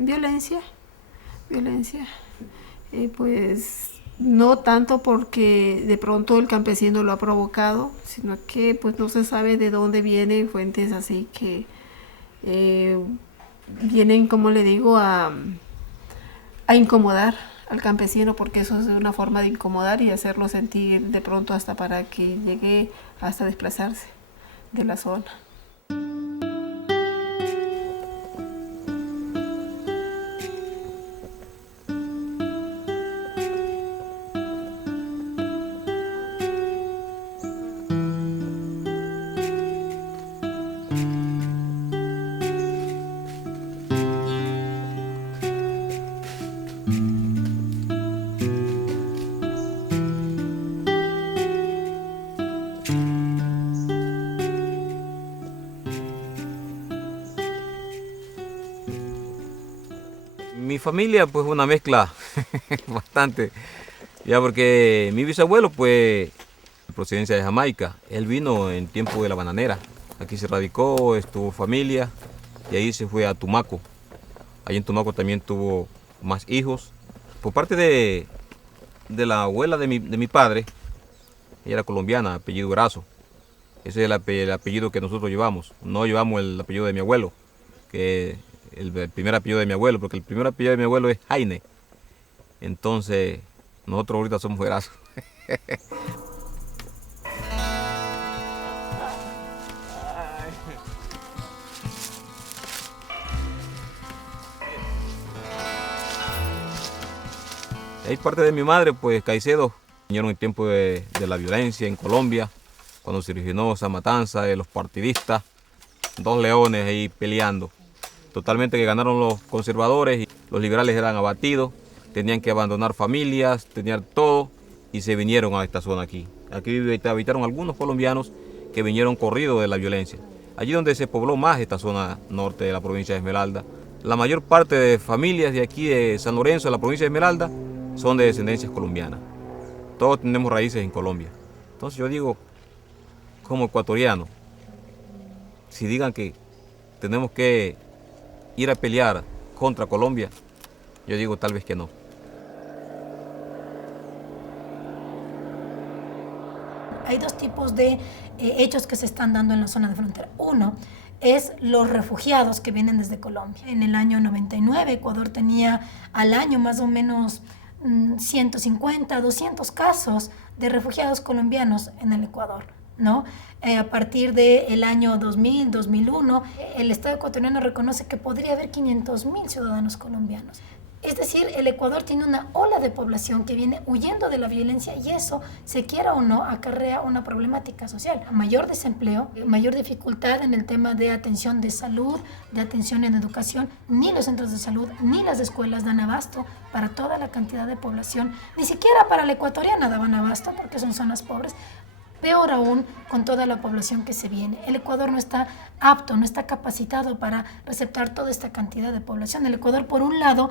Violencia, violencia. Pues no tanto porque de pronto el campesino lo ha provocado, sino que pues no se sabe de dónde vienen fuentes así que eh, vienen, como le digo, a incomodar al campesino, porque eso es una forma de incomodar y hacerlo sentir de pronto hasta para que llegue hasta desplazarse de la zona. Mi familia pues una mezcla bastante, ya porque mi bisabuelo pues de procedencia de Jamaica, él vino en tiempo de la bananera, aquí se radicó, estuvo familia y ahí se fue a Tumaco. Allí en Tumaco también tuvo más hijos. Por parte de la abuela de mi padre, ella era colombiana, apellido Grazo. Ese es el apellido que nosotros llevamos. No llevamos el apellido de mi abuelo, que el primer apellido de mi abuelo, porque el primer apellido de mi abuelo es Jaime. Entonces, nosotros ahorita somos Grazo. Hay parte de mi madre, pues Caicedo, vinieron en tiempo de la violencia en Colombia, cuando se originó esa matanza de los partidistas, dos leones ahí peleando. Totalmente que ganaron los conservadores y los liberales eran abatidos, tenían que abandonar familias, tenían todo y se vinieron a esta zona aquí. Aquí habitaron algunos colombianos que vinieron corridos de la violencia. Allí donde se pobló más esta zona norte de la provincia de Esmeralda. La mayor parte de familias de aquí de San Lorenzo, de la provincia de Esmeralda, son de descendencias colombianas. Todos tenemos raíces en Colombia. Entonces yo digo, como ecuatoriano, si digan que tenemos que ir a pelear contra Colombia, yo digo tal vez que no. Hay dos tipos de hechos que se están dando en la zona de frontera. Uno es los refugiados que vienen desde Colombia. En el año 99 Ecuador tenía al año más o menos 150, 200 casos de refugiados colombianos en el Ecuador, ¿no? A partir del año 2000, 2001, el Estado ecuatoriano reconoce que podría haber 500.000 ciudadanos colombianos. Es decir, el Ecuador tiene una ola de población que viene huyendo de la violencia y eso, se quiera o no, acarrea una problemática social. Mayor desempleo, mayor dificultad en el tema de atención de salud, de atención en educación. Ni los centros de salud ni las escuelas dan abasto para toda la cantidad de población. Ni siquiera para la ecuatoriana daban abasto porque son zonas pobres. Peor aún con toda la población que se viene. El Ecuador no está apto, no está capacitado para receptar toda esta cantidad de población. El Ecuador, por un lado,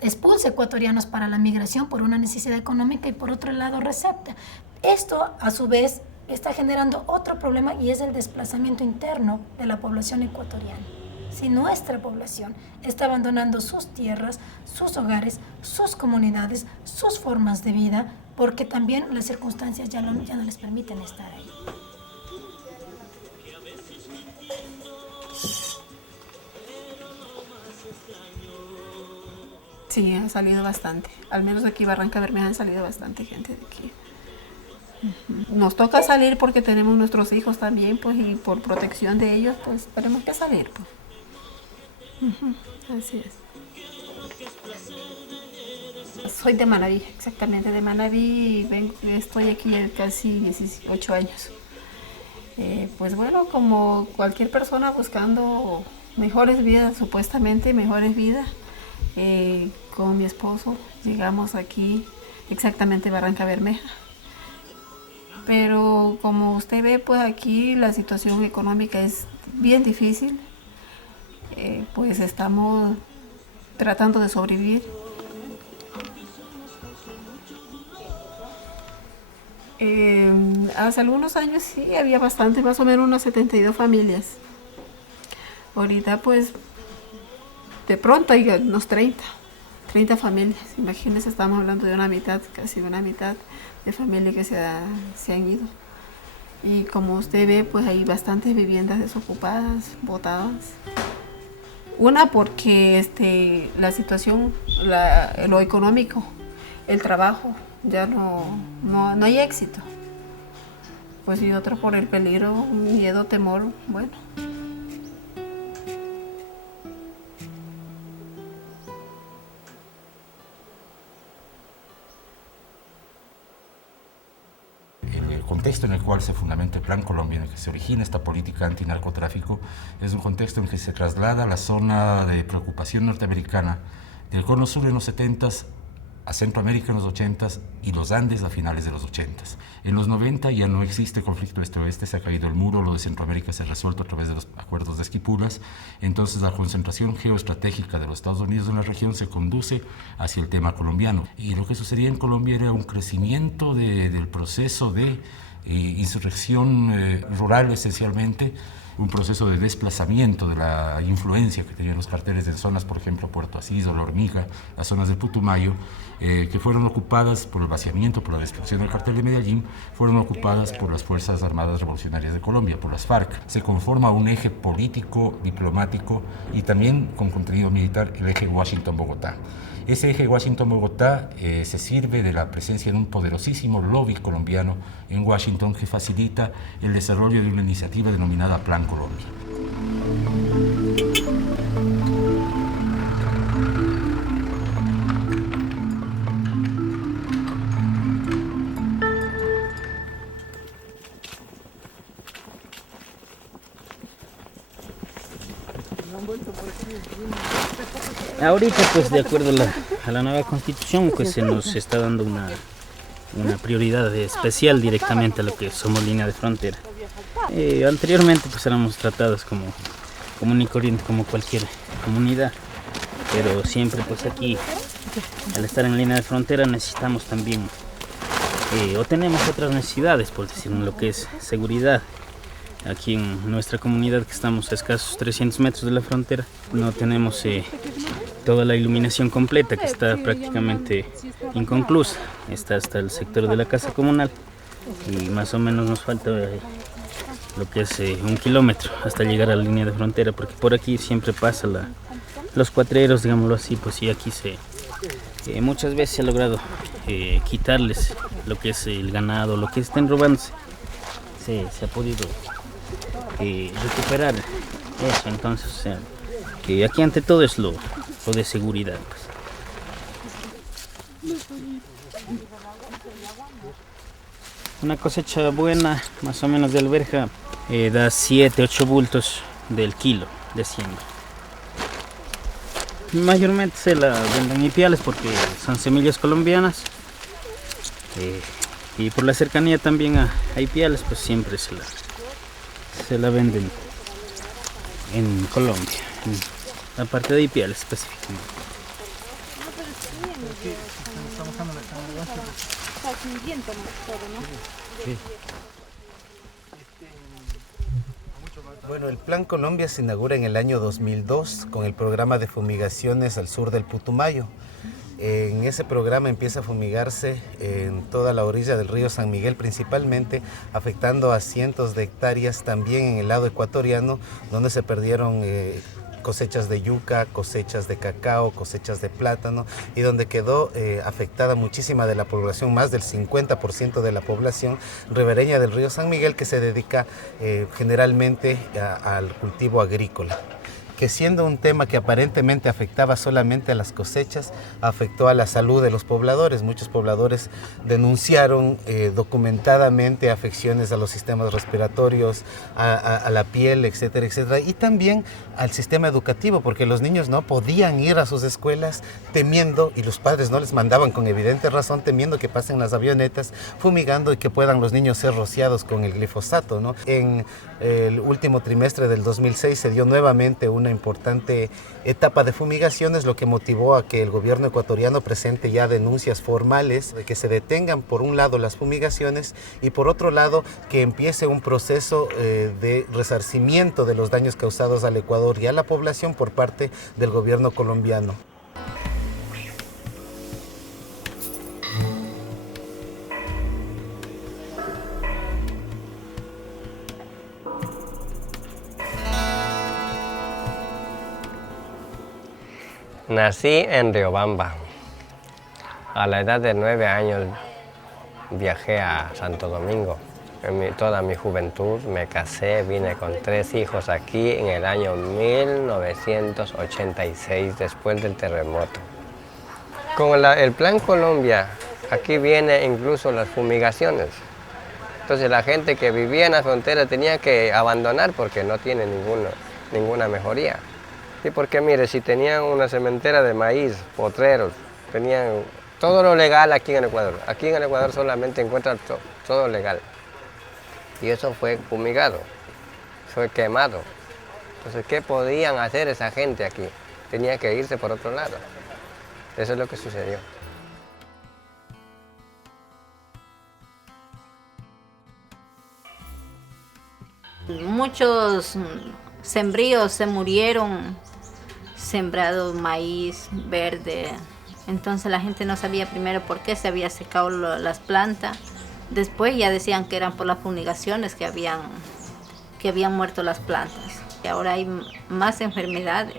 expulsa ecuatorianos para la migración por una necesidad económica y por otro lado recepta. Esto, a su vez, está generando otro problema y es el desplazamiento interno de la población ecuatoriana. Si nuestra población está abandonando sus tierras, sus hogares, sus comunidades, sus formas de vida, porque también las circunstancias ya no les permiten estar ahí. Sí, ha salido bastante. Al menos aquí Barranca Bermeja han salido bastante gente de aquí. Nos toca salir porque tenemos nuestros hijos también, pues, y por protección de ellos, pues, tenemos que salir, pues. Así es. Soy de Manabí, exactamente, de Manabí, estoy aquí ya casi 18 años. Pues bueno, como cualquier persona buscando mejores vidas, supuestamente mejores vidas, con mi esposo llegamos aquí, exactamente Barranca Bermeja. Pero como usted ve, pues aquí la situación económica es bien difícil. Pues estamos tratando de sobrevivir. Hace algunos años sí había bastante, más o menos unas 72 familias. Ahorita pues de pronto hay unos 30 familias. Imagínense, estamos hablando de una mitad, casi una mitad de familias que se han ido. Y como usted ve, pues hay bastantes viviendas desocupadas, botadas. Una porque la situación, lo económico, el trabajo, ya no hay éxito. Pues y otra por el peligro, miedo, temor, bueno. El contexto en el cual se fundamenta el Plan Colombia, en el que se origina esta política antinarcotráfico, es un contexto en el que se traslada la zona de preocupación norteamericana del Cono Sur en los 70s a Centroamérica en los 80s y los Andes a finales de los 80s. En los 90 ya no existe conflicto este-oeste, se ha caído el muro, lo de Centroamérica se ha resuelto a través de los acuerdos de Esquipulas, entonces la concentración geoestratégica de los Estados Unidos en la región se conduce hacia el tema colombiano. Y lo que sucedía en Colombia era un crecimiento del proceso de insurrección rural esencialmente, un proceso de desplazamiento de la influencia que tenían los carteles en zonas, por ejemplo, Puerto Asís o La Hormiga, las zonas del Putumayo, que fueron ocupadas por el vaciamiento, por la destrucción del cartel de Medellín, fueron ocupadas por las Fuerzas Armadas Revolucionarias de Colombia, por las FARC. Se conforma un eje político, diplomático y también con contenido militar, el eje Washington-Bogotá. Ese eje Washington-Bogotá se sirve de la presencia de un poderosísimo lobby colombiano en Washington que facilita el desarrollo de una iniciativa denominada Plan Colombia. Ahorita, pues de acuerdo a la nueva constitución, pues se nos está dando una prioridad especial directamente a lo que somos línea de frontera. Anteriormente pues éramos tratados como común y corriente, como cualquier comunidad, pero siempre pues aquí, al estar en línea de frontera, necesitamos también, o tenemos otras necesidades, por decirlo, en lo que es seguridad. Aquí en nuestra comunidad, que estamos a escasos 300 metros de la frontera, no tenemos toda la iluminación completa, que está prácticamente inconclusa. Está hasta el sector de la casa comunal y más o menos nos falta lo que es 1 kilómetro hasta llegar a la línea de frontera, porque por aquí siempre pasa los cuatreros, digámoslo así, pues y aquí muchas veces se ha logrado quitarles lo que es el ganado, lo que estén robándose, se ha podido recuperar eso. Entonces, o sea, que aquí ante todo es lo de seguridad, pues. Una cosecha buena, más o menos de alberja, da 7-8 bultos del kilo de siembra. Mayormente se la venden en piales porque son semillas colombianas, y por la cercanía también a Ipiales, pues siempre se la venden en Colombia, en la parte de Ipiales específicamente. Bueno, el Plan Colombia se inaugura en el año 2002 con el programa de fumigaciones al sur del Putumayo. En ese programa empieza a fumigarse en toda la orilla del río San Miguel principalmente, afectando a cientos de hectáreas también en el lado ecuatoriano, donde se perdieron cosechas de yuca, cosechas de cacao, cosechas de plátano, y donde quedó afectada muchísima de la población, más del 50% de la población ribereña del río San Miguel, que se dedica generalmente al cultivo agrícola, que siendo un tema que aparentemente afectaba solamente a las cosechas, afectó a la salud de los pobladores. Muchos pobladores denunciaron documentadamente afecciones a los sistemas respiratorios, a la piel, etcétera, etcétera, y también al sistema educativo, porque los niños no podían ir a sus escuelas temiendo, y los padres no les mandaban con evidente razón, temiendo que pasen las avionetas fumigando y que puedan los niños ser rociados con el glifosato, ¿no? En el último trimestre del 2006 se dio nuevamente una una importante etapa de fumigaciones, lo que motivó a que el gobierno ecuatoriano presente ya denuncias formales de que se detengan por un lado las fumigaciones y por otro lado que empiece un proceso de resarcimiento de los daños causados al Ecuador y a la población por parte del gobierno colombiano. Nací en Riobamba. A la edad de 9 años viajé a Santo Domingo. Toda mi juventud me casé, vine con 3 hijos aquí en el año 1986, después del terremoto. Con el Plan Colombia, aquí viene incluso las fumigaciones. Entonces la gente que vivía en la frontera tenía que abandonar porque no tiene ninguna mejoría. Sí, porque mire, si tenían una cementera de maíz, potreros, tenían todo lo legal aquí en el Ecuador. Aquí en el Ecuador solamente encuentran todo legal. Y eso fue fumigado, fue quemado. Entonces, ¿qué podían hacer esa gente aquí? Tenía que irse por otro lado. Eso es lo que sucedió. Muchos sembríos se murieron, sembrado maíz verde. Entonces la gente no sabía primero por qué se había secado las plantas. Después ya decían que eran por las fumigaciones que habían muerto las plantas. Y ahora hay más enfermedades.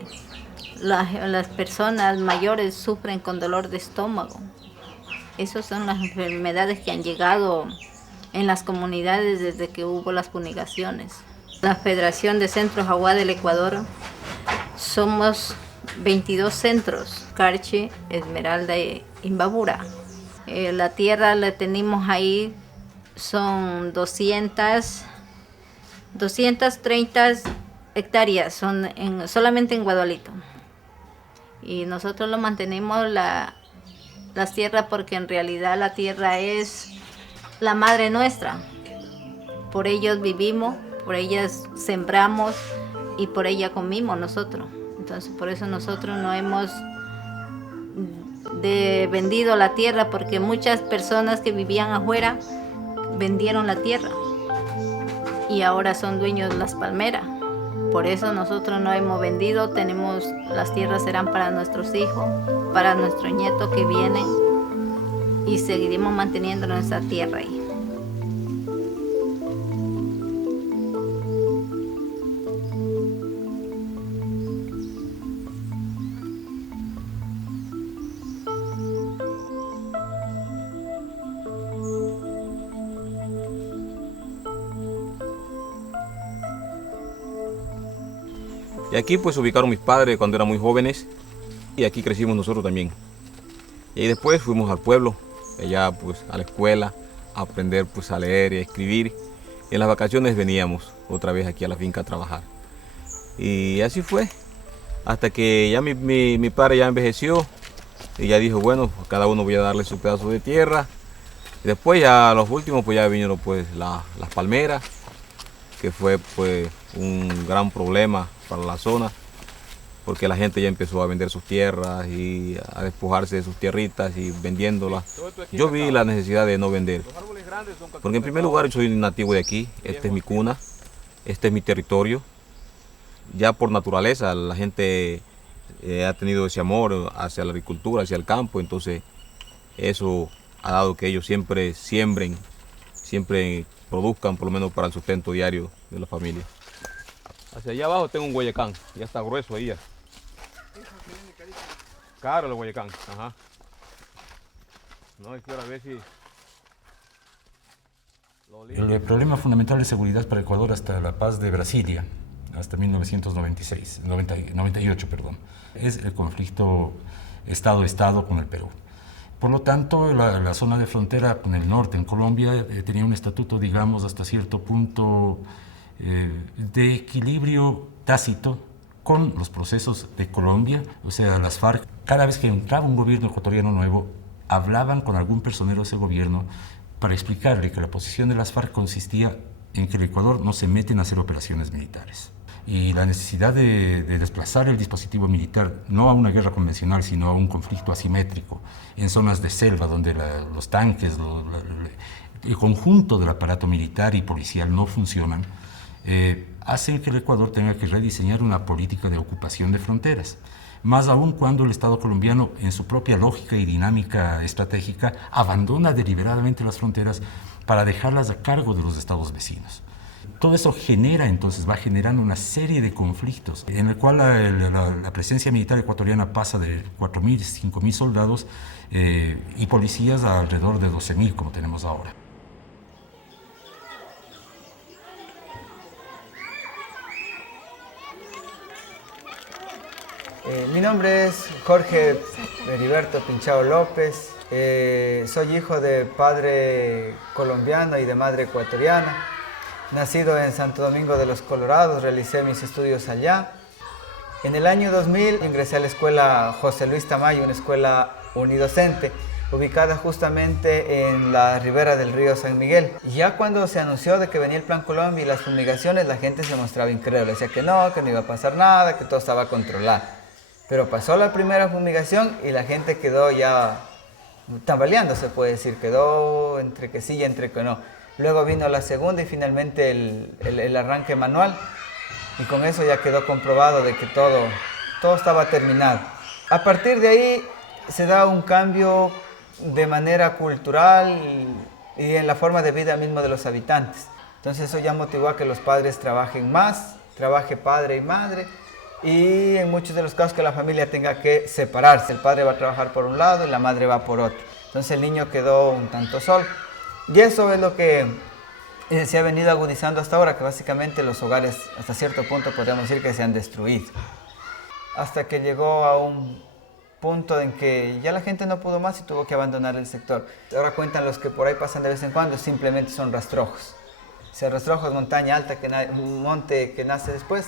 Las personas mayores sufren con dolor de estómago. Esas son las enfermedades que han llegado en las comunidades desde que hubo las fumigaciones. La Federación de Centros Agua del Ecuador somos 22 centros, Carchi, Esmeralda y Imbabura. La tierra la tenemos ahí, son 230 hectáreas, son solamente en Guadualito. Y nosotros lo mantenemos las tierras porque en realidad la tierra es la madre nuestra. Por ellos vivimos, por ellas sembramos y por ella comimos nosotros. Entonces por eso nosotros no hemos vendido la tierra, porque muchas personas que vivían afuera vendieron la tierra y ahora son dueños de las palmeras. Por eso nosotros no hemos vendido, las tierras serán para nuestros hijos, para nuestros nietos que vienen, y seguiremos manteniendo nuestra tierra ahí. Y aquí pues ubicaron mis padres cuando eran muy jóvenes y aquí crecimos nosotros también. Y después fuimos al pueblo, allá pues a la escuela, a aprender pues a leer y a escribir. Y en las vacaciones veníamos otra vez aquí a la finca a trabajar. Y así fue, hasta que ya mi padre ya envejeció y ya dijo, bueno, cada uno voy a darle su pedazo de tierra. Y después ya los últimos pues ya vinieron pues las palmeras, que fue pues un gran problema para la zona, porque la gente ya empezó a vender sus tierras y a despojarse de sus tierritas y vendiéndolas. Yo vi la necesidad de no vender, porque en primer lugar yo soy nativo de aquí, esta es mi cuna, este es mi territorio. Ya por naturaleza la gente ha tenido ese amor hacia la agricultura, hacia el campo, entonces eso ha dado que ellos siempre siembren, siempre produzcan por lo menos para el sustento diario de la familia. Hacia allá abajo tengo un guayacán, ya está grueso ahí ya. Caro el guayacán, ajá. No, es que ahora a ver si... El problema fundamental de seguridad para Ecuador hasta la paz de Brasilia, hasta 1998, es el conflicto Estado-Estado con el Perú. Por lo tanto, la zona de frontera con el norte, en Colombia, tenía un estatuto, digamos, hasta cierto punto de equilibrio tácito con los procesos de Colombia. O sea, las FARC, cada vez que entraba un gobierno ecuatoriano nuevo, hablaban con algún personero de ese gobierno para explicarle que la posición de las FARC consistía en que el Ecuador no se mete en hacer operaciones militares. y la necesidad de desplazar el dispositivo militar no a una guerra convencional, sino a un conflicto asimétrico en zonas de selva donde los tanques, el conjunto del aparato militar y policial no funcionan, hacen que el Ecuador tenga que rediseñar una política de ocupación de fronteras. Más aún cuando el Estado colombiano, en su propia lógica y dinámica estratégica, abandona deliberadamente las fronteras para dejarlas a cargo de los estados vecinos. Todo eso va generando una serie de conflictos en el cual la presencia militar ecuatoriana pasa de 4.000, 5.000 soldados y policías a alrededor de 12.000 como tenemos ahora. Mi nombre es Jorge Heriberto Pinchao López. Soy hijo de padre colombiano y de madre ecuatoriana. Nacido en Santo Domingo de los Colorados, realicé mis estudios allá. En el año 2000 ingresé a la escuela José Luis Tamayo, una escuela unidocente, ubicada justamente en la ribera del río San Miguel. Y ya cuando se anunció de que venía el Plan Colombia y las fumigaciones, la gente se mostraba incrédula. Decía que no iba a pasar nada, que todo estaba controlado. Pero pasó la primera fumigación y la gente quedó ya tambaleando, se puede decir. Quedó entre que sí y entre que no. Luego vino la segunda y finalmente el arranque manual. Y con eso ya quedó comprobado de que todo estaba terminado. A partir de ahí se da un cambio de manera cultural y en la forma de vida mismo de los habitantes. Entonces eso ya motivó a que los padres trabajen más, trabaje padre y madre, y en muchos de los casos que la familia tenga que separarse. El padre va a trabajar por un lado y la madre va por otro. Entonces el niño quedó un tanto solo. Y eso es lo que se ha venido agudizando hasta ahora, que básicamente los hogares hasta cierto punto podríamos decir que se han destruido. Hasta que llegó a un punto en que ya la gente no pudo más y tuvo que abandonar el sector. Ahora cuentan los que por ahí pasan de vez en cuando, simplemente son rastrojos. O sea, rastrojos, montaña alta, un monte que nace después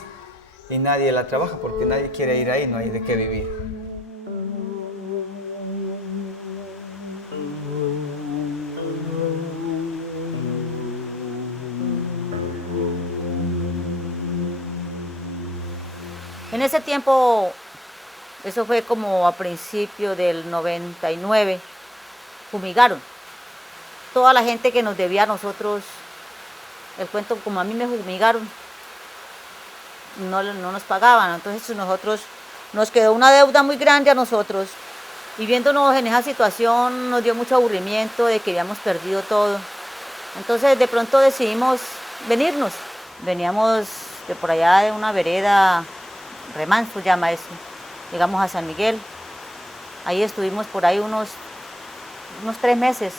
y nadie la trabaja porque nadie quiere ir ahí, no hay de qué vivir. En ese tiempo, eso fue como a principio del 99, fumigaron. Toda la gente que nos debía a nosotros, el cuento como a mí me fumigaron, no nos pagaban. Entonces nos quedó una deuda muy grande a nosotros. Y viéndonos en esa situación nos dio mucho aburrimiento de que habíamos perdido todo. Entonces de pronto decidimos venirnos. Veníamos de por allá de una vereda, Remanso llama eso. Llegamos a San Miguel. Ahí estuvimos por ahí unos 3 meses.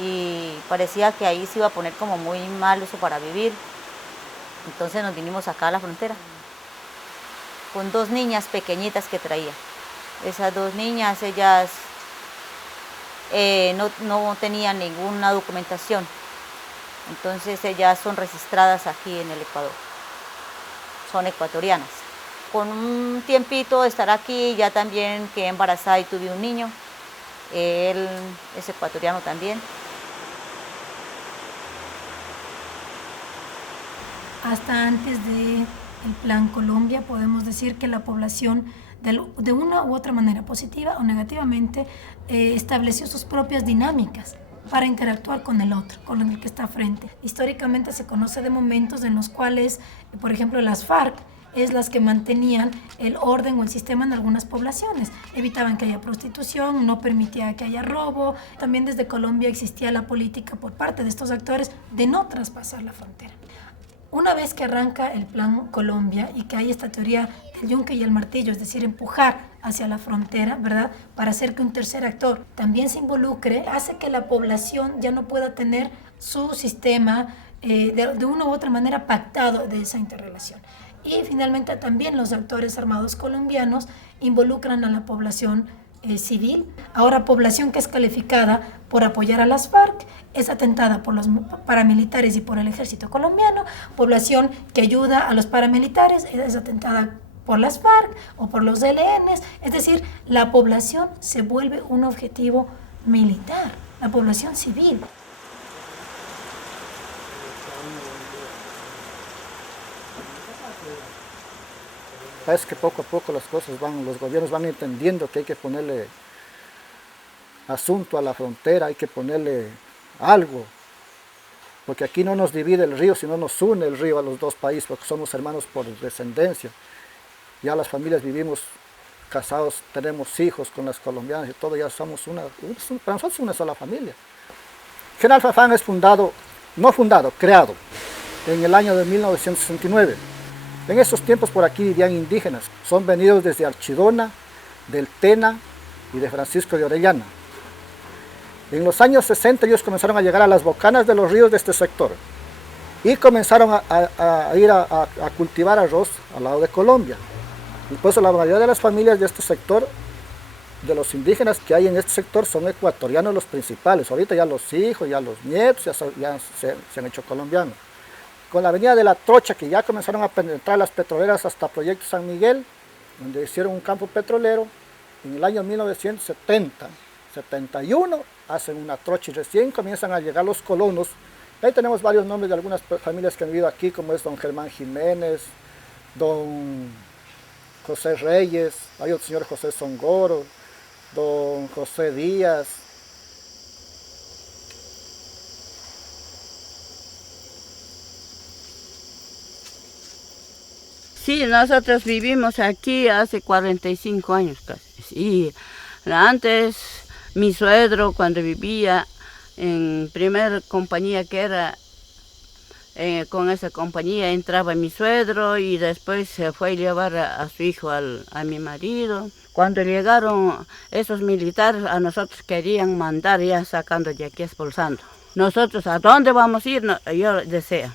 Y parecía que ahí se iba a poner como muy mal eso para vivir. Entonces nos vinimos acá a la frontera. Con 2 niñas pequeñitas que traía. Esas 2 niñas, ellas no tenían ninguna documentación. Entonces ellas son registradas aquí en el Ecuador. Son ecuatorianas. Con un tiempito de estar aquí, ya también quedé embarazada y tuve un niño. Él es ecuatoriano también. Hasta antes del Plan Colombia podemos decir que la población de una u otra manera, positiva o negativamente, estableció sus propias dinámicas para interactuar con el otro, con el que está frente. Históricamente se conoce de momentos en los cuales, por ejemplo, las FARC es las que mantenían el orden o el sistema en algunas poblaciones. Evitaban que haya prostitución, no permitía que haya robo. También desde Colombia existía la política por parte de estos actores de no traspasar la frontera. Una vez que arranca el Plan Colombia y que hay esta teoría del yunque y el martillo, es decir, empujar hacia la frontera, ¿verdad?, para hacer que un tercer actor también se involucre, hace que la población ya no pueda tener su sistema de una u otra manera pactado de esa interrelación. Y finalmente también los actores armados colombianos involucran a la población civil. Ahora, población que es calificada por apoyar a las FARC es atentada por los paramilitares y por el ejército colombiano. Población que ayuda a los paramilitares es atentada por las FARC o por los ELNs. Es decir, la población se vuelve un objetivo militar, la población civil. parece que poco a poco los gobiernos van entendiendo que hay que ponerle asunto a la frontera, hay que ponerle algo, porque aquí no nos divide el río, sino nos une el río a los dos países, porque somos hermanos por descendencia. Ya las familias vivimos casados, tenemos hijos con las colombianas y todo, ya somos para nosotros una sola familia. General Farfán es creado en el año de 1969. En esos tiempos por aquí vivían indígenas, son venidos desde Archidona, del Tena y de Francisco de Orellana. En los años 60 ellos comenzaron a llegar a las bocanas de los ríos de este sector y comenzaron a ir a cultivar arroz al lado de Colombia. Y por eso la mayoría de las familias de este sector, de los indígenas que hay en este sector, son ecuatorianos los principales. Ahorita ya los hijos, ya los nietos ya se han hecho colombianos. Con la avenida de la Trocha, que ya comenzaron a penetrar las petroleras hasta Proyecto San Miguel, donde hicieron un campo petrolero, en el año 1971 hacen una trocha y recién comienzan a llegar los colonos. Ahí tenemos varios nombres de algunas familias que han vivido aquí, como es don Germán Jiménez, don José Reyes, hay otro señor José Songoro, don José Díaz. Sí, nosotros vivimos aquí hace 45 años casi. Y antes mi suegro, cuando vivía en primera compañía que era, con esa compañía entraba mi suegro y después se fue a llevar a su hijo a mi marido. Cuando llegaron esos militares, a nosotros querían mandar ya sacando de aquí, expulsando. Nosotros, ¿a dónde vamos a ir? No, yo decía,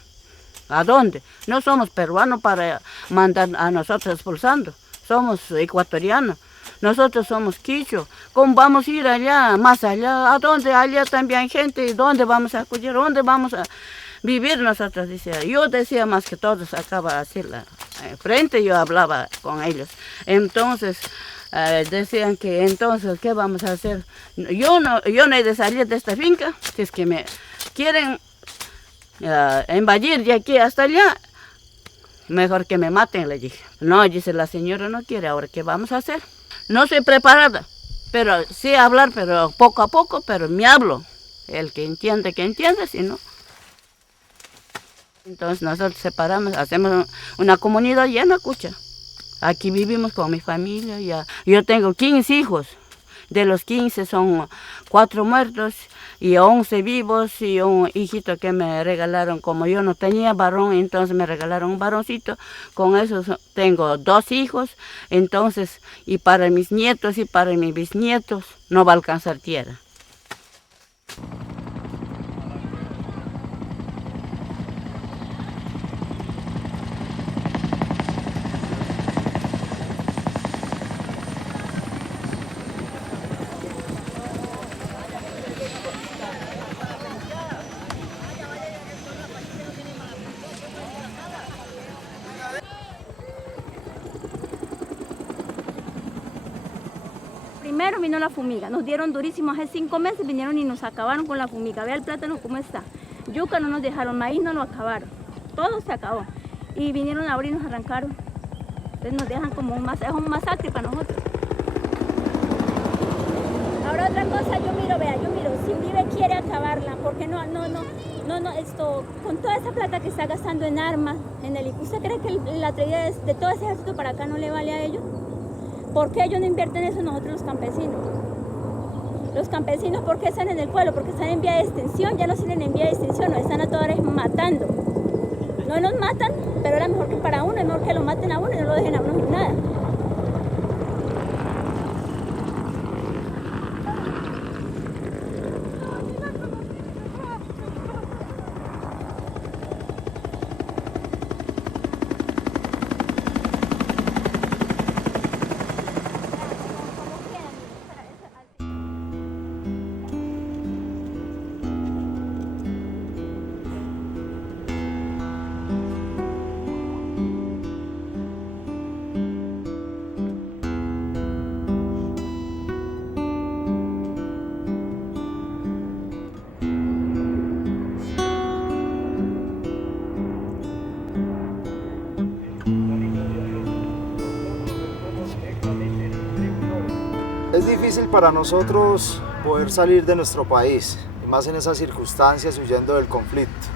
¿a dónde? No somos peruanos para mandar a nosotros expulsando, somos ecuatorianos. Nosotros somos quichos. ¿Cómo vamos a ir allá, más allá? ¿A dónde? Allá también hay gente. ¿Dónde vamos a acudir? ¿Dónde vamos a vivir nosotros? Decía. Yo decía más que todo, sacaba así la frente, yo hablaba con ellos. Entonces, decían que entonces, ¿qué vamos a hacer? Yo no he de salir de esta finca, si es que me quieren invadir de aquí hasta allá, mejor que me maten, le dije. No, dice la señora, no quiere, ahora ¿qué vamos a hacer? No soy preparada, pero sí hablar, pero poco a poco, pero me hablo. El que entiende, si no. Entonces nosotros separamos, hacemos una comunidad llena, escucha. Aquí vivimos con mi familia, ya. Yo tengo 15 hijos. De los 15 son 4 muertos y 11 vivos y un hijito que me regalaron. Como yo no tenía varón, entonces me regalaron un varoncito. Con eso tengo 2 hijos. Entonces, y para mis nietos y para mis bisnietos no va a alcanzar tierra. Primero vino la fumiga, nos dieron durísimo, hace 5 meses vinieron y nos acabaron con la fumiga. Vea el plátano cómo está, yuca no nos dejaron, maíz no lo acabaron, todo se acabó. Y vinieron ahora y nos arrancaron. Entonces nos dejan como es un masacre para nosotros. Ahora otra cosa, yo miro, si Uribe quiere acabarla, porque con toda esa plata que está gastando en armas, ¿usted cree que la traída de todo ese ejército para acá no le vale a ellos? ¿Por qué ellos no invierten eso nosotros los campesinos? Los campesinos, ¿por qué están en el pueblo? Porque están en vía de extinción, ya no siguen en vía de extinción, nos están a todas horas matando. No nos matan, pero era mejor que para uno, es mejor que lo maten a uno y no lo dejen a uno nada. Es difícil para nosotros poder salir de nuestro país, y más en esas circunstancias huyendo del conflicto.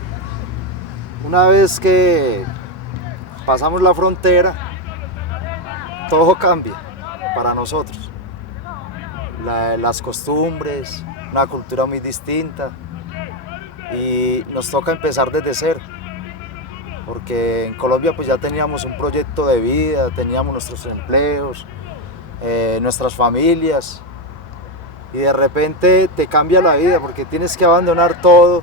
Una vez que pasamos la frontera, todo cambia para nosotros. Las costumbres, una cultura muy distinta, y nos toca empezar desde cero. Porque en Colombia pues ya teníamos un proyecto de vida, teníamos nuestros empleos, nuestras familias, y de repente te cambia la vida porque tienes que abandonar todo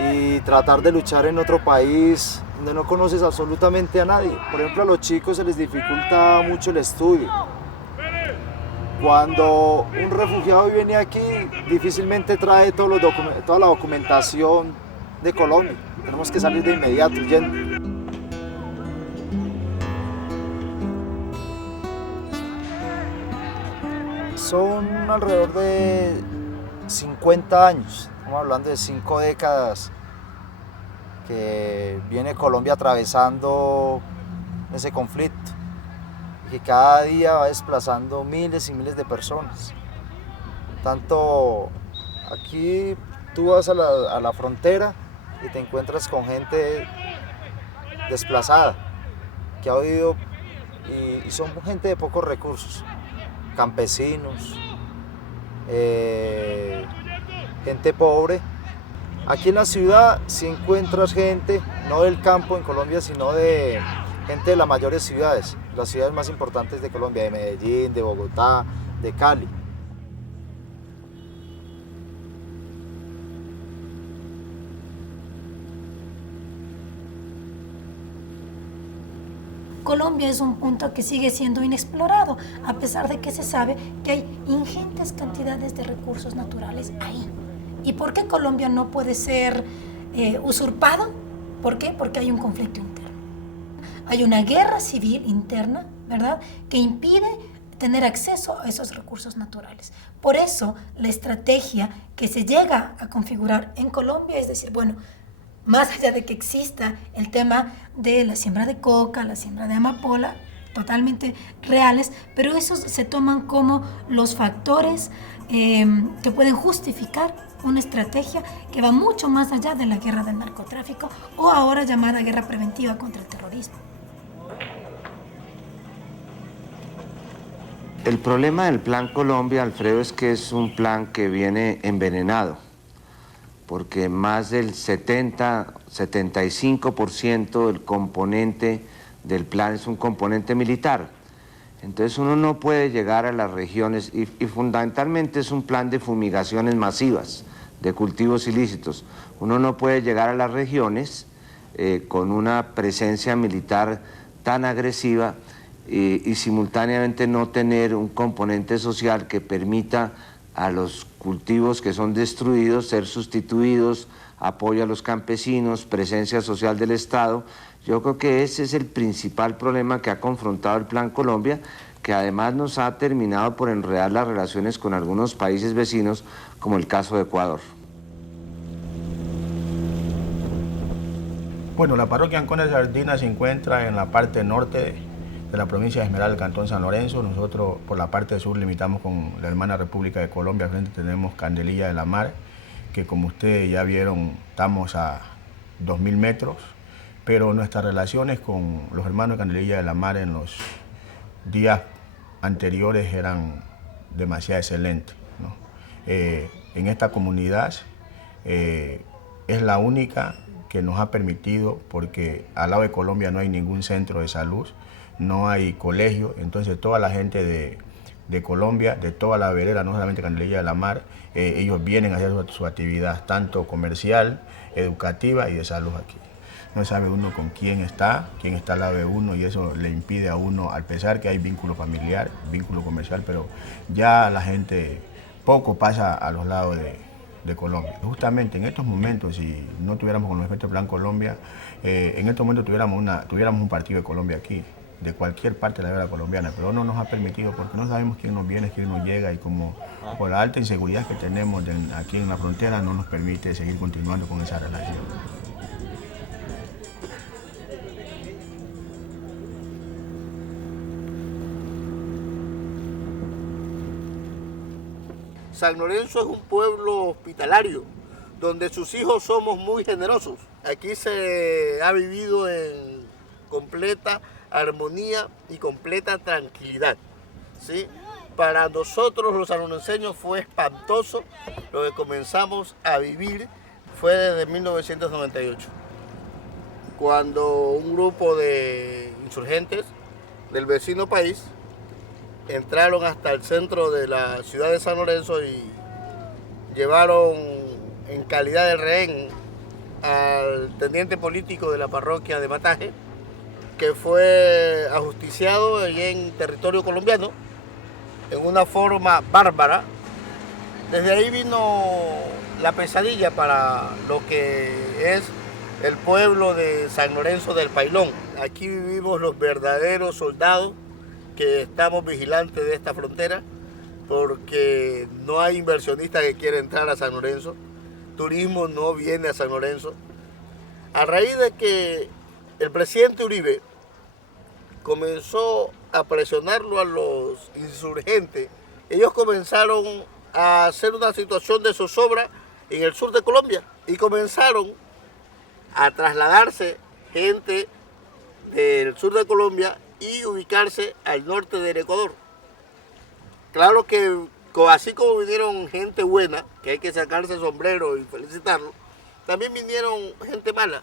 y tratar de luchar en otro país donde no conoces absolutamente a nadie. Por ejemplo, a los chicos se les dificulta mucho el estudio. Cuando un refugiado viene aquí, difícilmente trae toda la documentación de Colombia. Tenemos que salir de inmediato huyendo. Son alrededor de 50 años, estamos hablando de 5 décadas que viene Colombia atravesando ese conflicto y que cada día va desplazando miles y miles de personas. Tanto aquí tú vas a la frontera y te encuentras con gente desplazada que ha huido y son gente de pocos recursos, campesinos, gente pobre. Aquí en la ciudad sí encuentras gente, no del campo en Colombia, sino de gente de las mayores ciudades, las ciudades más importantes de Colombia, de Medellín, de Bogotá, de Cali. Colombia es un punto que sigue siendo inexplorado, a pesar de que se sabe que hay ingentes cantidades de recursos naturales ahí. ¿Y por qué Colombia no puede ser usurpado? ¿Por qué? Porque hay un conflicto interno. Hay una guerra civil interna, ¿verdad?, que impide tener acceso a esos recursos naturales. Por eso, la estrategia que se llega a configurar en Colombia es decir, bueno, más allá de que exista el tema de la siembra de coca, la siembra de amapola, totalmente reales, pero esos se toman como los factores que pueden justificar una estrategia que va mucho más allá de la guerra del narcotráfico o ahora llamada guerra preventiva contra el terrorismo. El problema del Plan Colombia, Alfredo, es que es un plan que viene envenenado, porque más del 75% del componente del plan es un componente militar. Entonces uno no puede llegar a las regiones y fundamentalmente es un plan de fumigaciones masivas, de cultivos ilícitos. Uno no puede llegar a las regiones con una presencia militar tan agresiva y simultáneamente no tener un componente social que permita a los cultivos que son destruidos ser sustituidos, apoyo a los campesinos, presencia social del Estado. Yo creo que ese es el principal problema que ha confrontado el Plan Colombia, que además nos ha terminado por enredar las relaciones con algunos países vecinos, como el caso de Ecuador. Bueno, la parroquia Ancón de Sardina se encuentra en la parte norte de la provincia de Esmeralda, el Cantón San Lorenzo. Nosotros por la parte sur limitamos con la hermana República de Colombia. Al frente tenemos Candelilla de la Mar, que como ustedes ya vieron, estamos a 2.000 metros, pero nuestras relaciones con los hermanos de Candelilla de la Mar en los días anteriores eran demasiado excelentes, ¿no? En esta comunidad es la única que nos ha permitido, porque al lado de Colombia no hay ningún centro de salud, no hay colegio, entonces toda la gente de Colombia, de toda la vereda, no solamente Candelilla de la Mar, ellos vienen a hacer su actividad, tanto comercial, educativa y de salud aquí. No sabe uno con quién está al lado de uno, y eso le impide a uno, al pesar que hay vínculo familiar, vínculo comercial, pero ya la gente poco pasa a los lados de Colombia. Justamente en estos momentos, si no tuviéramos con respecto al Plan Colombia, en estos momentos tuviéramos un partido de Colombia aquí, de cualquier parte de la guerra colombiana, pero no nos ha permitido porque no sabemos quién nos viene, quién nos llega, y como por la alta inseguridad que tenemos aquí en la frontera no nos permite seguir continuando con esa relación. San Lorenzo es un pueblo hospitalario, donde sus hijos somos muy generosos. Aquí se ha vivido en completa armonía y completa tranquilidad, ¿sí? Para nosotros los sanlorenseños fue espantoso lo que comenzamos a vivir fue desde 1998, cuando un grupo de insurgentes del vecino país entraron hasta el centro de la ciudad de San Lorenzo y llevaron en calidad de rehén al teniente político de la parroquia de Mataje, que fue ajusticiado allí en territorio colombiano en una forma bárbara. Desde ahí vino la pesadilla para lo que es el pueblo de San Lorenzo del Pailón. Aquí vivimos los verdaderos soldados que estamos vigilantes de esta frontera, porque no hay inversionista que quiera entrar a San Lorenzo, turismo no viene a San Lorenzo. A raíz de que el presidente Uribe comenzó a presionarlo a los insurgentes, ellos comenzaron a hacer una situación de zozobra en el sur de Colombia y comenzaron a trasladarse gente del sur de Colombia y ubicarse al norte del Ecuador. Claro que así como vinieron gente buena, que hay que sacarse el sombrero y felicitarlo, también vinieron gente mala.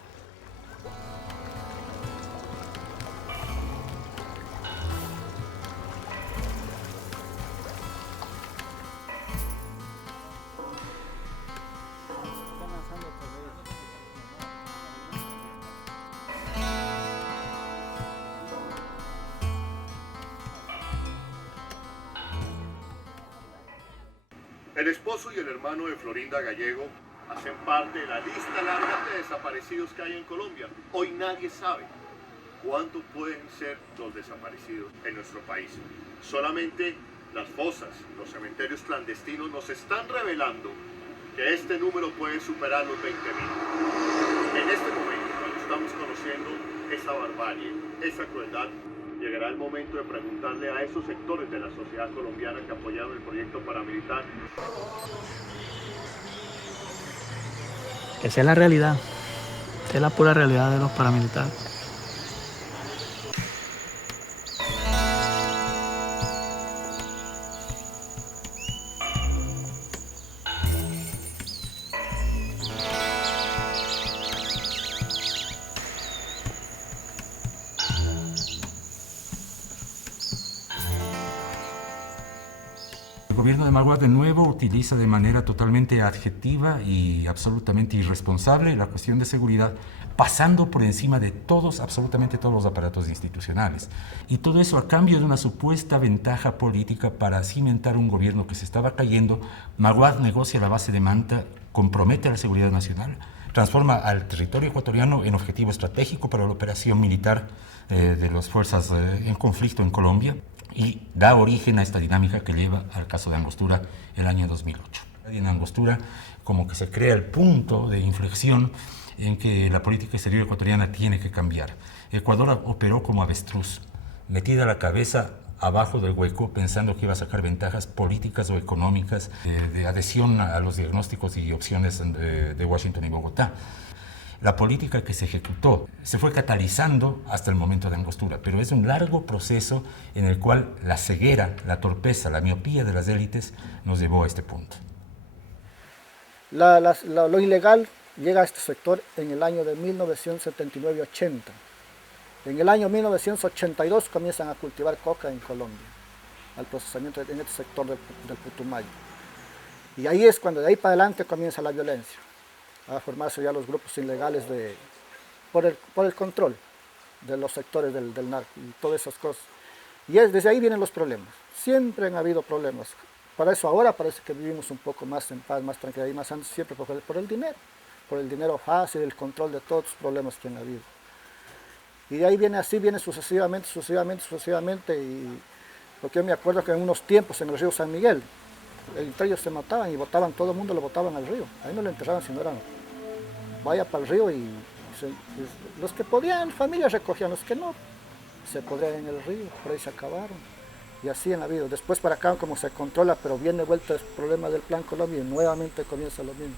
El esposo y el hermano de Florinda Gallego hacen parte de la lista larga de desaparecidos que hay en Colombia. Hoy nadie sabe cuántos pueden ser los desaparecidos en nuestro país. Solamente las fosas, los cementerios clandestinos nos están revelando que este número puede superar los 20.000. En este momento, cuando estamos conociendo esa barbarie, esa crueldad, llegará el momento de preguntarle a esos sectores de la sociedad colombiana que apoyaron el proyecto paramilitar. Esa es la realidad, esa es la pura realidad de los paramilitares. El gobierno de Magua de nuevo utiliza de manera totalmente adjetiva y absolutamente irresponsable la cuestión de seguridad, pasando por encima de todos, absolutamente todos los aparatos institucionales. Y todo eso a cambio de una supuesta ventaja política para cimentar un gobierno que se estaba cayendo. Magua negocia la base de Manta, compromete a la seguridad nacional, transforma al territorio ecuatoriano en objetivo estratégico para la operación militar de las fuerzas en conflicto en Colombia, y da origen a esta dinámica que lleva al caso de Angostura el año 2008. En Angostura como que se crea el punto de inflexión en que la política exterior ecuatoriana tiene que cambiar. Ecuador operó como avestruz, metida la cabeza abajo del hueco, pensando que iba a sacar ventajas políticas o económicas de adhesión a los diagnósticos y opciones de Washington y Bogotá. La política que se ejecutó se fue catalizando hasta el momento de Angostura, pero es un largo proceso en el cual la ceguera, la torpeza, la miopía de las élites nos llevó a este punto. Lo ilegal llega a este sector en el año de 1979-80. En el año 1982 comienzan a cultivar coca en Colombia, al procesamiento en este sector del Putumayo. Y ahí es cuando de ahí para adelante comienza la violencia, a formarse ya los grupos ilegales por el control de los sectores del narco y todas esas cosas. Y desde ahí vienen los problemas. Siempre han habido problemas. Para eso ahora parece que vivimos un poco más en paz, más tranquilidad y más antes, siempre por el dinero fácil, el control de todos los problemas que han habido. Y de ahí viene así, viene sucesivamente, y porque yo me acuerdo que en unos tiempos en el río San Miguel, entre ellos se mataban y botaban, todo el mundo lo botaban al río. Ahí no lo enterraban, sino eran, vaya para el río y los que podían, familias recogían, los que no, se podrían en el río, por ahí se acabaron. Y así en la vida. Después para acá como se controla, pero viene vuelta el problema del Plan Colombia y nuevamente comienza lo mismo.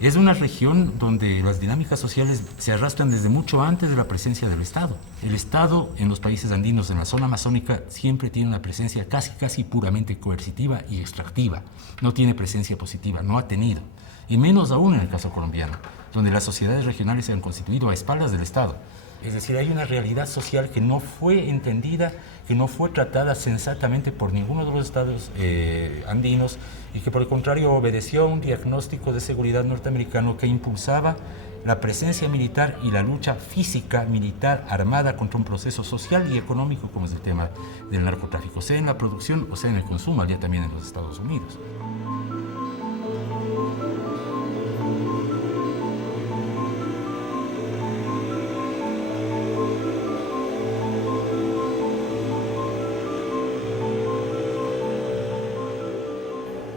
Es una región donde las dinámicas sociales se arrastran desde mucho antes de la presencia del Estado. El Estado en los países andinos, en la zona amazónica, siempre tiene una presencia casi puramente coercitiva y extractiva. No tiene presencia positiva, no ha tenido. Y menos aún en el caso colombiano, donde las sociedades regionales se han constituido a espaldas del Estado. Es decir, hay una realidad social que no fue entendida, que no fue tratada sensatamente por ninguno de los estados andinos y que por el contrario obedeció a un diagnóstico de seguridad norteamericano que impulsaba la presencia militar y la lucha física militar armada contra un proceso social y económico como es el tema del narcotráfico, sea en la producción o sea en el consumo, allá también en los Estados Unidos.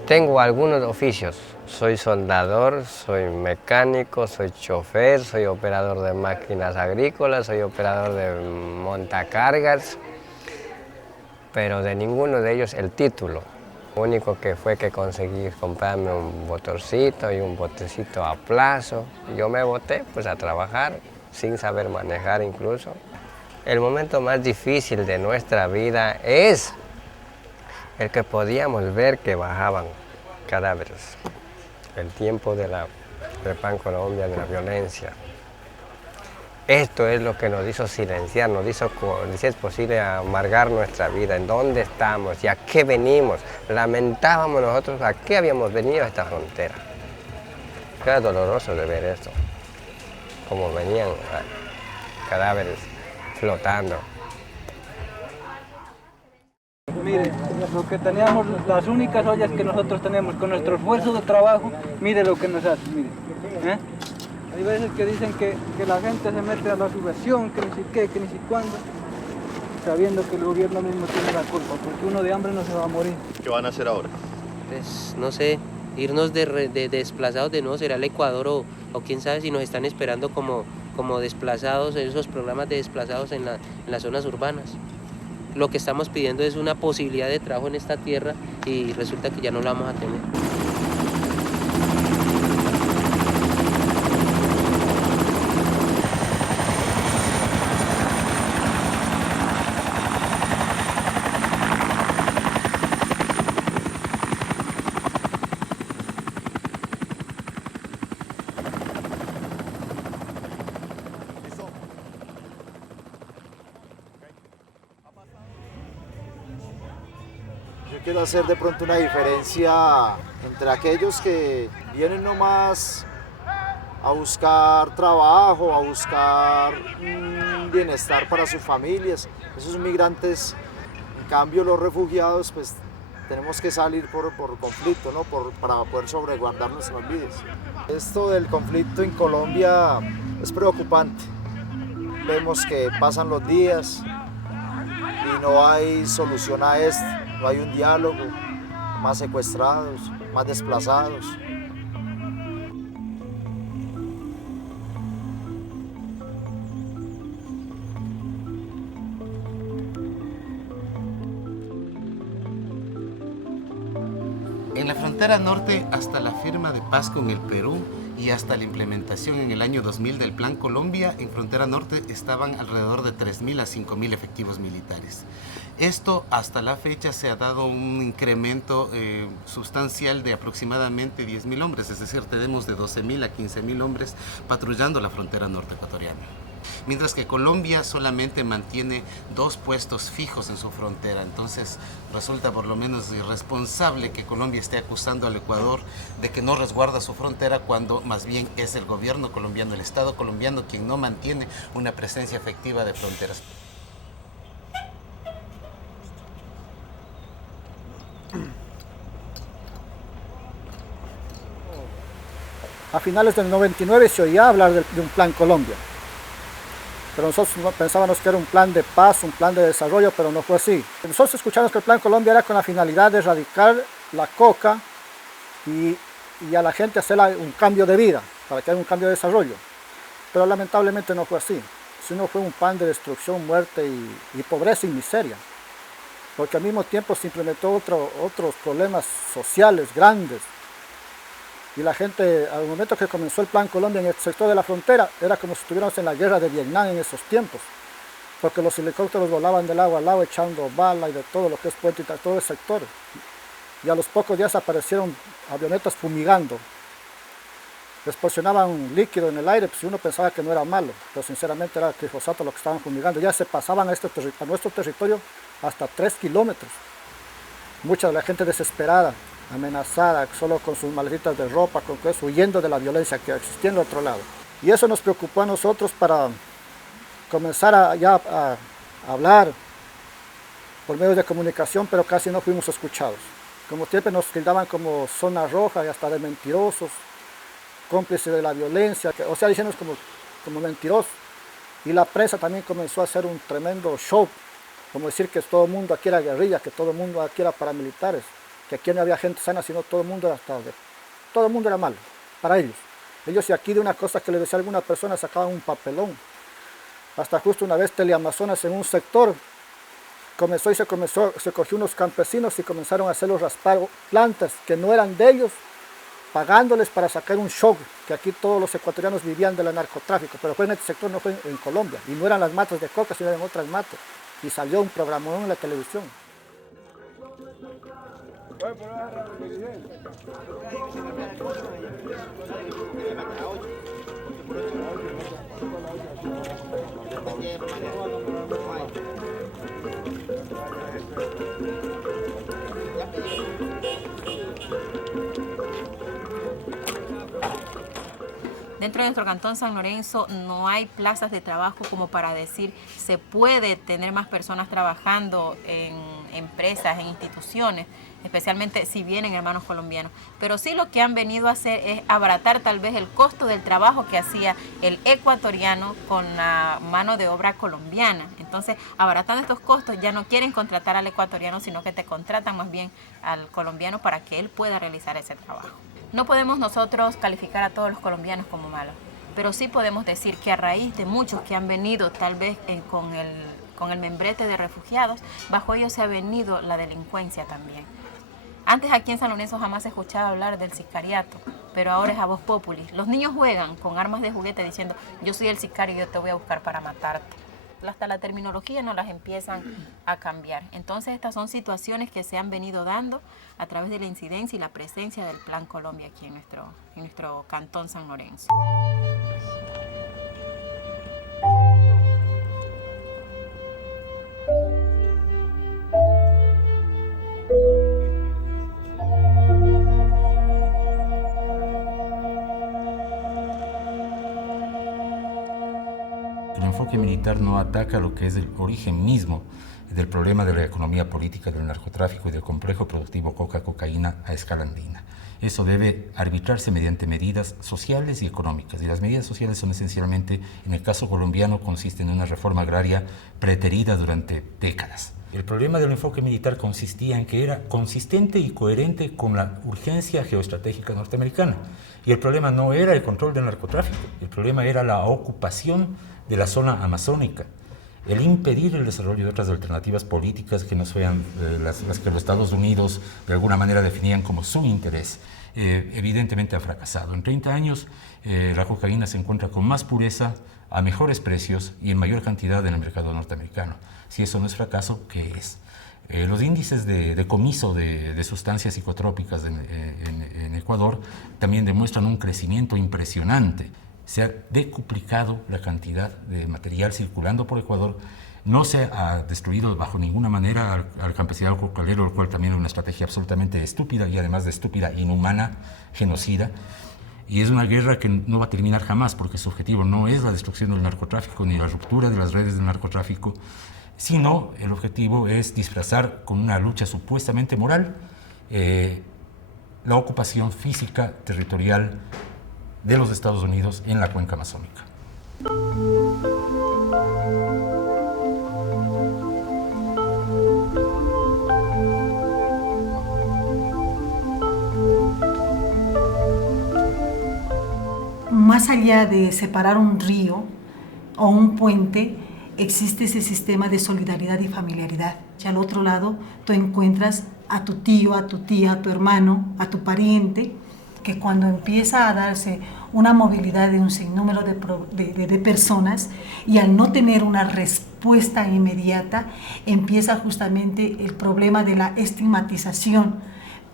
Tengo algunos oficios, soy soldador, soy mecánico, soy chofer, soy operador de máquinas agrícolas, soy operador de montacargas, pero de ninguno de ellos el título. Lo único que fue que conseguí comprarme un motorcito y un botecito a plazo. Yo me boté pues a trabajar sin saber manejar incluso. El momento más difícil de nuestra vida es el que podíamos ver que bajaban cadáveres, el tiempo del Plan Colombia, de la violencia. Esto es lo que nos hizo silenciar, nos hizo, si es posible, amargar nuestra vida, en dónde estamos y a qué venimos. Lamentábamos nosotros a qué habíamos venido a esta frontera. Era doloroso de ver esto, como venían cadáveres flotando. Mire, lo que teníamos, las únicas ollas que nosotros tenemos con nuestro esfuerzo de trabajo, mire lo que nos hace, mire. Hay veces que dicen que la gente se mete a la subversión, que ni si qué, que ni si cuándo, sabiendo que el gobierno mismo tiene la culpa, porque uno de hambre no se va a morir. ¿Qué van a hacer ahora? Pues no sé, irnos de desplazados de nuevo, será el Ecuador o quién sabe si nos están esperando como desplazados, en esos programas de desplazados en las zonas urbanas. Lo que estamos pidiendo es una posibilidad de trabajo en esta tierra y resulta que ya no la vamos a tener. Quiero hacer de pronto una diferencia entre aquellos que vienen nomás a buscar trabajo, a buscar bienestar para sus familias, esos migrantes. En cambio los refugiados pues tenemos que salir por conflicto, ¿no? Para poder sobreguardar nuestras vidas. Esto del conflicto en Colombia es preocupante. Vemos que pasan los días y no hay solución a esto. No hay un diálogo, más secuestrados, más desplazados. En la frontera norte, hasta la firma de paz con el Perú y hasta la implementación en el año 2000 del Plan Colombia, en frontera norte estaban alrededor de 3.000 a 5.000 efectivos militares. Esto hasta la fecha se ha dado un incremento sustancial de aproximadamente 10.000 hombres, es decir, tenemos de 12.000 a 15.000 hombres patrullando la frontera norte ecuatoriana. Mientras que Colombia solamente mantiene 2 puestos fijos en su frontera, entonces resulta por lo menos irresponsable que Colombia esté acusando al Ecuador de que no resguarda su frontera cuando más bien es el gobierno colombiano, el Estado colombiano quien no mantiene una presencia efectiva de fronteras. A finales del 99 se oía hablar de un Plan Colombia, pero nosotros pensábamos que era un plan de paz, un plan de desarrollo, pero no fue así. Nosotros escuchamos que el Plan Colombia era con la finalidad de erradicar la coca y a la gente hacer un cambio de vida, para que haya un cambio de desarrollo, pero lamentablemente no fue así. sino fue un pan de destrucción, muerte y pobreza y miseria. Porque al mismo tiempo se implementó otros problemas sociales grandes. Y la gente, al momento que comenzó el Plan Colombia en el sector de la frontera, era como si estuviéramos en la guerra de Vietnam en esos tiempos. Porque los helicópteros volaban del agua al agua echando bala y de todo lo que es puente y todo el sector. Y a los pocos días aparecieron avionetas fumigando. Explosionaban líquido en el aire, pues uno pensaba que no era malo, pero sinceramente era glifosato lo que estaban fumigando. Ya se pasaban a nuestro territorio hasta 3 kilómetros. Mucha de la gente desesperada, amenazada, solo con sus maletitas de ropa, con eso, huyendo de la violencia que existía en el otro lado. Y eso nos preocupó a nosotros para comenzar a hablar por medios de comunicación, pero casi no fuimos escuchados. Como siempre nos tildaban como zona roja y hasta de mentirosos, cómplices de la violencia, o sea, diciendo como mentirosos. Y la prensa también comenzó a hacer un tremendo show, como decir que todo el mundo aquí era guerrilla, que todo el mundo aquí era paramilitares, que aquí no había gente sana, sino todo el mundo era malo, para ellos. Ellos, y aquí de una cosa que les decía a alguna persona, sacaban un papelón. Hasta justo una vez Teleamazonas en un sector se cogió unos campesinos y comenzaron a hacerlos raspar plantas que no eran de ellos, pagándoles para sacar un show, que aquí todos los ecuatorianos vivían del narcotráfico, pero fue en este sector, no fue en Colombia, y no eran las matas de coca, sino eran otras matas, y salió un programón en la televisión. Dentro de nuestro cantón San Lorenzo no hay plazas de trabajo como para decir se puede tener más personas trabajando en empresas, en instituciones, especialmente si vienen hermanos colombianos. Pero sí lo que han venido a hacer es abaratar tal vez el costo del trabajo que hacía el ecuatoriano con la mano de obra colombiana. Entonces, abaratando estos costos, ya no quieren contratar al ecuatoriano, sino que te contratan más bien al colombiano para que él pueda realizar ese trabajo. No podemos nosotros calificar a todos los colombianos como malos, pero sí podemos decir que a raíz de muchos que han venido tal vez con el membrete de refugiados, bajo ellos se ha venido la delincuencia también. Antes aquí en San Lorenzo jamás se escuchaba hablar del sicariato, pero ahora es a voz populi. Los niños juegan con armas de juguete diciendo yo soy el sicario y yo te voy a buscar para matarte. Hasta la terminología no las empiezan a cambiar. Entonces estas son situaciones que se han venido dando a través de la incidencia y la presencia del Plan Colombia aquí en nuestro cantón San Lorenzo. El enfoque militar no ataca lo que es el origen mismo del problema de la economía política del narcotráfico y del complejo productivo coca-cocaína a escala andina. Eso debe arbitrarse mediante medidas sociales y económicas. Y las medidas sociales son esencialmente, en el caso colombiano, consisten en una reforma agraria preterida durante décadas. El problema del enfoque militar consistía en que era consistente y coherente con la urgencia geoestratégica norteamericana. Y el problema no era el control del narcotráfico, el problema era la ocupación de la zona amazónica, el impedir el desarrollo de otras alternativas políticas que no sean las que los Estados Unidos de alguna manera definían como su interés. Evidentemente ha fracasado. En 30 años la cocaína se encuentra con más pureza, a mejores precios y en mayor cantidad en el mercado norteamericano. Si eso no es fracaso, ¿qué es? Los índices de decomiso de sustancias psicotrópicas en Ecuador también demuestran un crecimiento impresionante. Se ha decuplicado la cantidad de material circulando por Ecuador. No se ha destruido bajo ninguna manera al campesinado cocalero, lo cual también es una estrategia absolutamente estúpida y además de estúpida, inhumana, genocida. Y es una guerra que no va a terminar jamás, porque su objetivo no es la destrucción del narcotráfico ni la ruptura de las redes del narcotráfico, sino el objetivo es disfrazar con una lucha supuestamente moral la ocupación física, territorial de los Estados Unidos en la cuenca amazónica. Más allá de separar un río, o un puente, existe ese sistema de solidaridad y familiaridad. Y al otro lado tú encuentras a tu tío, a tu tía, a tu hermano, a tu pariente, que cuando empieza a darse una movilidad de un sinnúmero de personas y al no tener una respuesta inmediata, empieza justamente el problema de la estigmatización,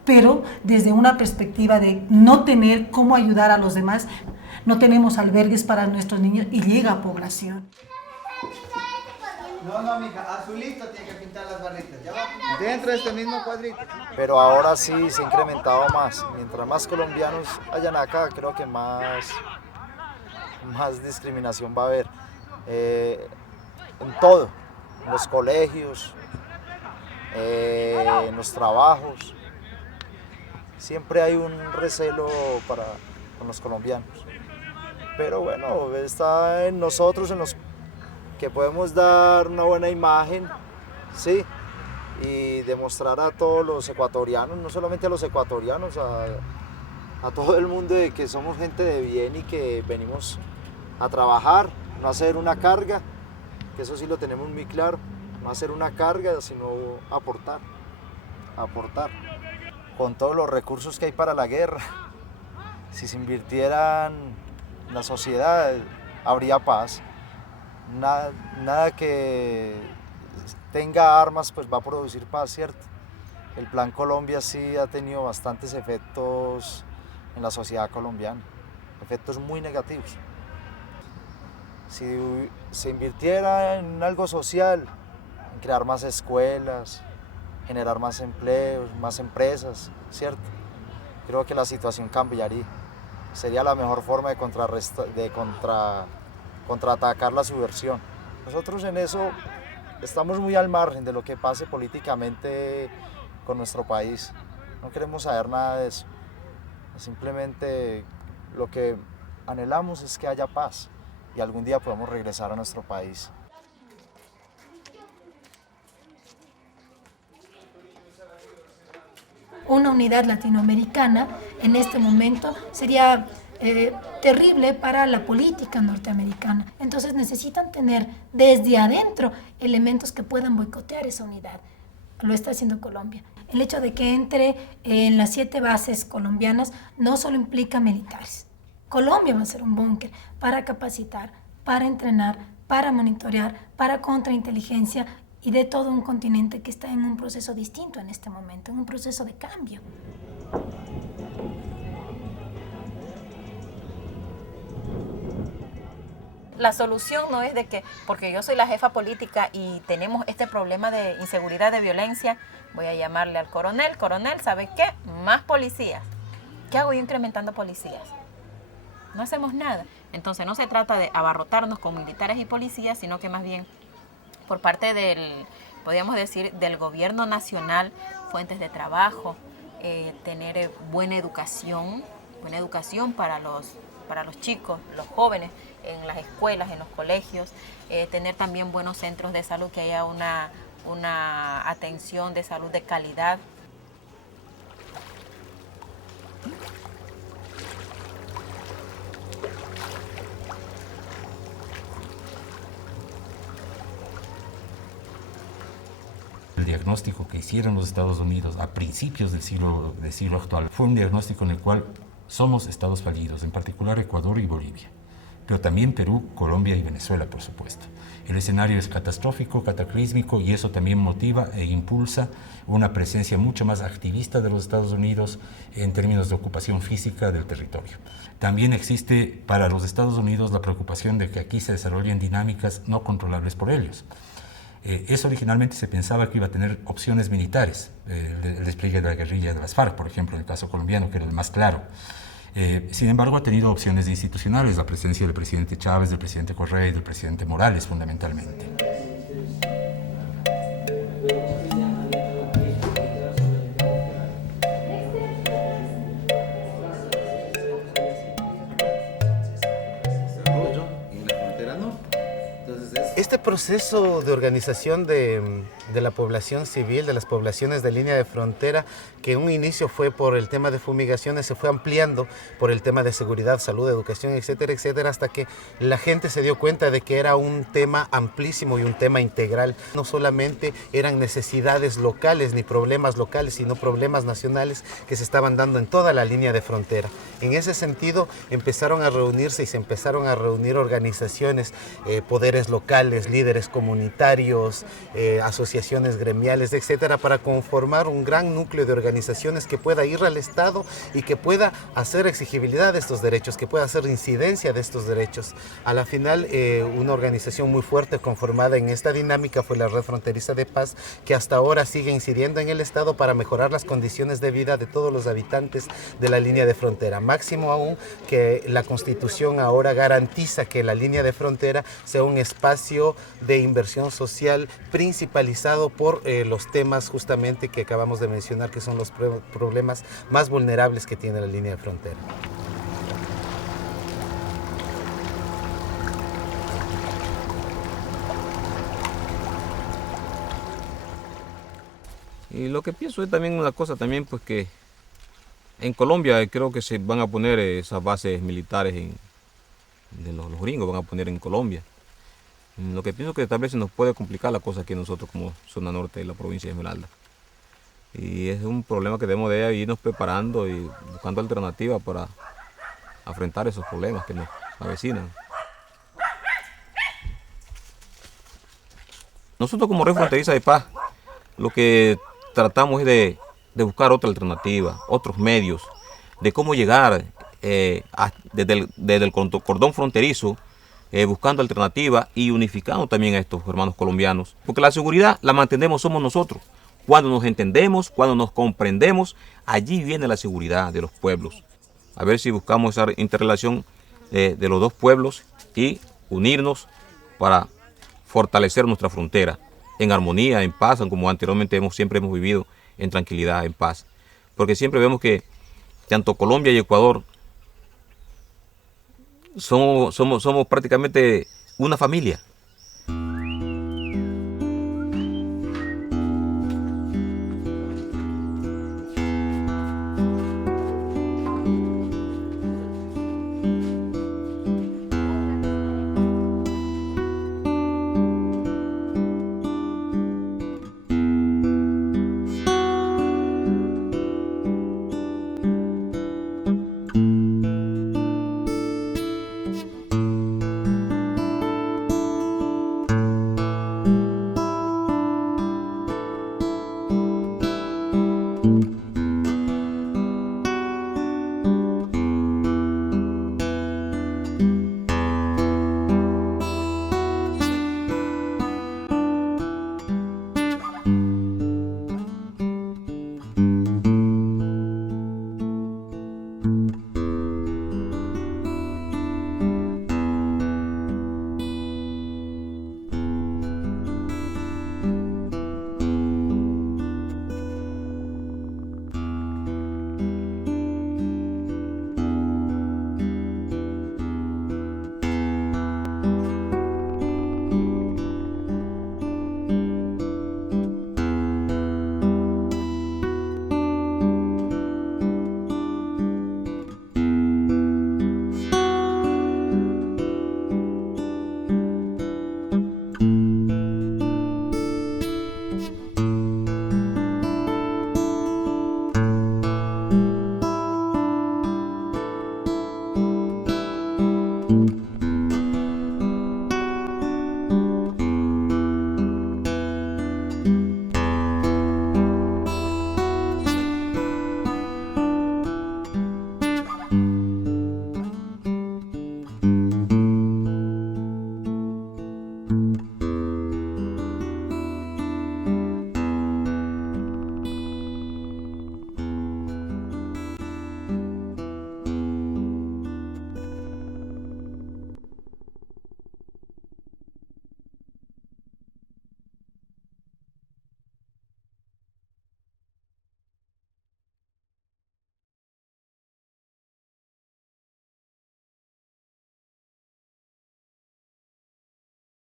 pero desde una perspectiva de no tener cómo ayudar a los demás, no tenemos albergues para nuestros niños y llega a población. No, mija, azulito tiene que pintar las barritas. ¿Ya va? Dentro de este mismo cuadrito. Pero ahora sí se ha incrementado más. Mientras más colombianos hayan acá, creo que más discriminación va a haber. En todo, en los colegios, en los trabajos. Siempre hay un recelo con los colombianos. Pero bueno, está en nosotros, en los que podemos dar una buena imagen, sí, y demostrar a todos los ecuatorianos, no solamente a los ecuatorianos, a todo el mundo de que somos gente de bien y que venimos a trabajar, no a hacer una carga, que eso sí lo tenemos muy claro, no hacer una carga, sino aportar, con todos los recursos que hay para la guerra. Si se invirtieran en la sociedad, habría paz. Nada que tenga armas pues va a producir paz, ¿cierto? El Plan Colombia sí ha tenido bastantes efectos en la sociedad colombiana, efectos muy negativos. Si se invirtiera en algo social, en crear más escuelas, generar más empleos, más empresas, ¿cierto? Creo que la situación cambiaría. Sería la mejor forma de contraatacar la subversión. Nosotros en eso estamos muy al margen de lo que pase políticamente con nuestro país. No queremos saber nada de eso. Simplemente lo que anhelamos es que haya paz y algún día podamos regresar a nuestro país. Una unidad latinoamericana en este momento sería terrible para la política norteamericana. Entonces necesitan tener desde adentro elementos que puedan boicotear esa unidad. Lo está haciendo Colombia. El hecho de que entre en las 7 bases colombianas no solo implica militares. Colombia va a ser un búnker para capacitar, para entrenar, para monitorear, para contrainteligencia y de todo un continente que está en un proceso distinto en este momento, en un proceso de cambio. La solución no es de que, porque yo soy la jefa política y tenemos este problema de inseguridad, de violencia, voy a llamarle al coronel. Coronel, ¿sabe qué? Más policías. ¿Qué hago yo incrementando policías? No hacemos nada. Entonces no se trata de abarrotarnos con militares y policías, sino que más bien por parte del, podríamos decir, del gobierno nacional, fuentes de trabajo, tener buena educación para los chicos, los jóvenes, en las escuelas, en los colegios, tener también buenos centros de salud, que haya una atención de salud de calidad. El diagnóstico que hicieron los Estados Unidos a principios del siglo actual fue un diagnóstico en el cual somos estados fallidos, en particular Ecuador y Bolivia, pero también Perú, Colombia y Venezuela, por supuesto. El escenario es catastrófico, cataclísmico, y eso también motiva e impulsa una presencia mucho más activista de los Estados Unidos en términos de ocupación física del territorio. También existe para los Estados Unidos la preocupación de que aquí se desarrollen dinámicas no controlables por ellos. Eso originalmente se pensaba que iba a tener opciones militares, el despliegue de la guerrilla de las FARC, por ejemplo, en el caso colombiano, que era el más claro. Sin embargo, ha tenido opciones institucionales, la presencia del presidente Chávez, del presidente Correa y del presidente Morales, fundamentalmente. Este proceso de organización de la población civil, de las poblaciones de línea de frontera, que en un inicio fue por el tema de fumigaciones, se fue ampliando por el tema de seguridad, salud, educación, etcétera, etcétera, hasta que la gente se dio cuenta de que era un tema amplísimo y un tema integral. No solamente eran necesidades locales ni problemas locales, sino problemas nacionales que se estaban dando en toda la línea de frontera. En ese sentido, empezaron a reunirse y se empezaron a reunir organizaciones, poderes locales, líderes comunitarios, asociaciones gremiales, etcétera, para conformar un gran núcleo de organizaciones que pueda ir al Estado y que pueda hacer exigibilidad de estos derechos, que pueda hacer incidencia de estos derechos. A la final, una organización muy fuerte conformada en esta dinámica fue la Red Fronteriza de Paz, que hasta ahora sigue incidiendo en el Estado para mejorar las condiciones de vida de todos los habitantes de la línea de frontera. Máximo aún que la Constitución ahora garantiza que la línea de frontera sea un espacio de inversión social principalizado por los temas justamente que acabamos de mencionar, que son los problemas más vulnerables que tiene la línea de frontera. Y lo que pienso es también una cosa también, pues que en Colombia creo que se van a poner esas bases militares de los gringos, van a poner en Colombia. Lo que pienso que tal vez se nos puede complicar la cosa aquí nosotros como zona norte de la provincia de Esmeralda. Y es un problema que debemos de irnos preparando y buscando alternativas para afrontar esos problemas que nos avecinan. Nosotros como Red Fronteriza de Paz, lo que tratamos es de buscar otra alternativa, otros medios, de cómo llegar desde el cordón fronterizo, buscando alternativas y unificando también a estos hermanos colombianos. Porque la seguridad la mantenemos somos nosotros. Cuando nos entendemos, cuando nos comprendemos, allí viene la seguridad de los pueblos. A ver si buscamos esa interrelación de los dos pueblos y unirnos para fortalecer nuestra frontera en armonía, en paz, como anteriormente siempre hemos vivido en tranquilidad, en paz. Porque siempre vemos que tanto Colombia y Ecuador somos prácticamente una familia.